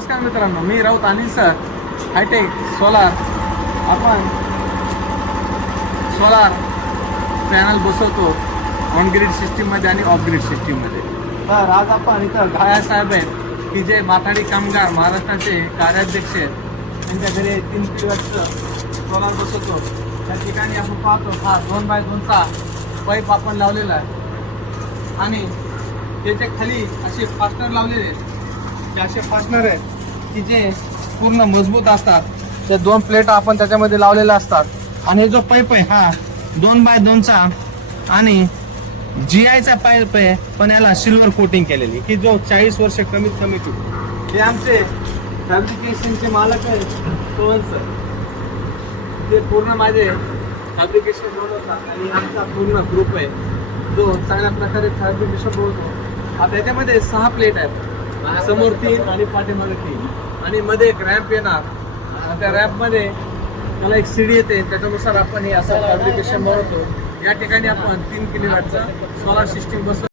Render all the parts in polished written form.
नमस्कार मित्रांनो, मी Raut Anil sir, hitech solar. आपण सोलार पॅनल बसवतो ऑन ग्रीड सिस्टीममध्ये आणि ऑफ ग्रीड सिस्टीममध्ये. तर आज आपण इथं घाया साहेब आहेत की जे माथाडी कामगार महाराष्ट्राचे कार्याध्यक्ष आहेत. त्यांच्या घरी 3 किलोवॅटचं सोलार बसवतो. त्या ठिकाणी आपण पाहतो हा 2x2चा पाईप आपण लावलेला आहे आणि त्याच्या खाली असे फास्टनर लावलेले आहेत. ते असे फास्टनर आहेत की जे पूर्ण मजबूत असतात. ते 2 प्लेट आपण त्याच्यामध्ये लावलेल्या असतात. आणि जो पाईप आहे हा 2x2चा आणि GIचा पाईप आहे, पण याला सिल्वर कोटिंग केलेली की जो 40 वर्ष कमीत कमी टिकतो. हे आमचे फॅब्रिकेशनचे मालक आहे सोहन सर. ते पूर्ण माझे फॅब्रिकेशन बनवतात आणि आमचा पूर्ण ग्रुप आहे जो चांगल्या प्रकारे फॅब्रिकेशन बनवतो. आता याच्यामध्ये 6 प्लेट आहेत, समोर 3 आणि पाठीमागे 3 आणि मध्ये एक रॅम्प येणार. त्या रॅम्पमध्ये त्याला एक सीडी येते, त्याच्यानुसार आपण हे असं फॅब्रिकेशन बनवतो. या ठिकाणी आपण 3 किलोवॅटचा सोलार सिस्टीम बसवतो.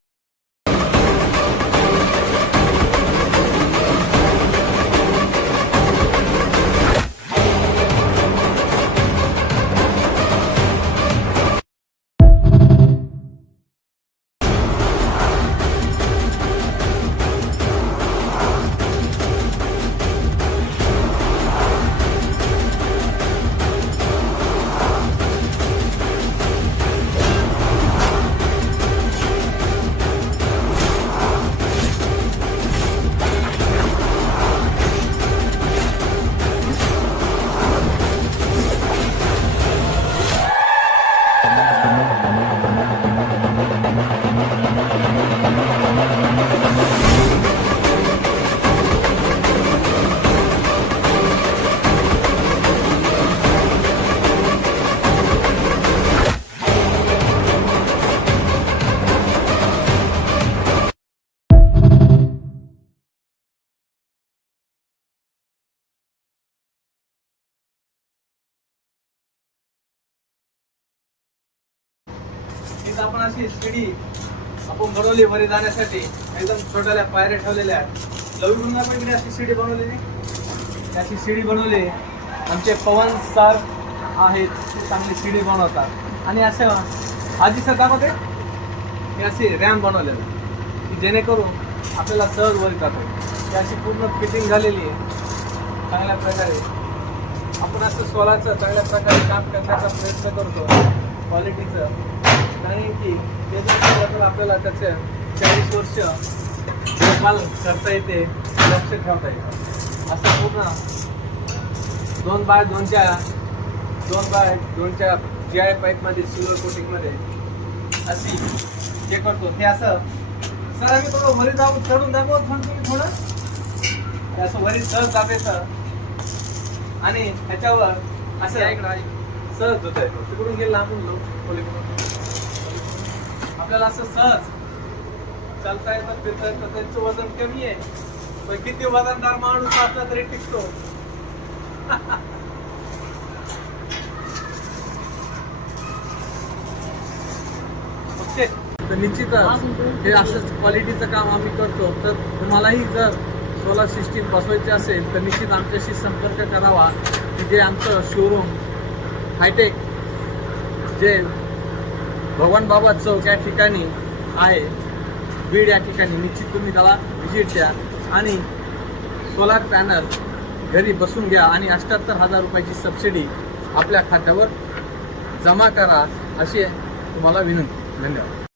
आपण अशी शिडी आपण बनवली वरी जाण्यासाठी. एकदम छोट्याल्या पायऱ्या ठेवलेल्या आहेत. लवकरून आपण इकडे अशी शिडी बनवलेली, अशी शिडी बनवली. आमचे पवन सर आहेत, ते चांगली शिडी बनवतात. आणि असं आजी सदामध्ये हे अशी रॅम्प बनवलेलं की जेणेकरून आपल्याला सहज वर जातो. ही अशी पूर्ण फिटिंग झालेली आहे चांगल्या प्रकारे. आपण असं सोलारचं चांगल्या प्रकारे काम करण्याचा प्रयत्न करतो क्वालिटीचं. कारण की ते जर आपल्याला त्याचं 40 वर्ष देखभाल करता येते, लक्ष ठेवता येतं. असं पूर्ण 2x2च्या GI पाईपमध्ये सिल्वर कोटिंगमध्ये अशी हे करतो. हे असं सर आम्ही थोडं वरी जाऊन चढून दाखवत म्हणतो मी थोडं. हे असं वरी सहज दाबायचं आणि ह्याच्यावर असं सहज होत आहे. तिकडून गेलं आपण लोक आपल्याला असं सहज चालता येतं, फिरता येतं. त्यांचं वजन कमी आहे, पण किती वजनदार माणूस असला तरी टिकतो. ओके, तर निश्चितच हे असंच क्वालिटीचं काम आम्ही करतो. तर तुम्हालाही जर सोलार सिस्टीम बसवायची असेल तर निश्चित आमच्याशी संपर्क करावा. की जे आमचं शोरूम हायटेक जे भगवान बाबा चौक या ठिकाणी आहे, बीड या ठिकाणी. निश्चित तुम्ही त्याला व्हिजिट द्या आणि सोलार पॅनल घरी बसून घ्या आणि 78,000 रुपयाची सबसिडी आपल्या खात्यावर जमा करा, अशी तुम्हाला विनंती. धन्यवाद.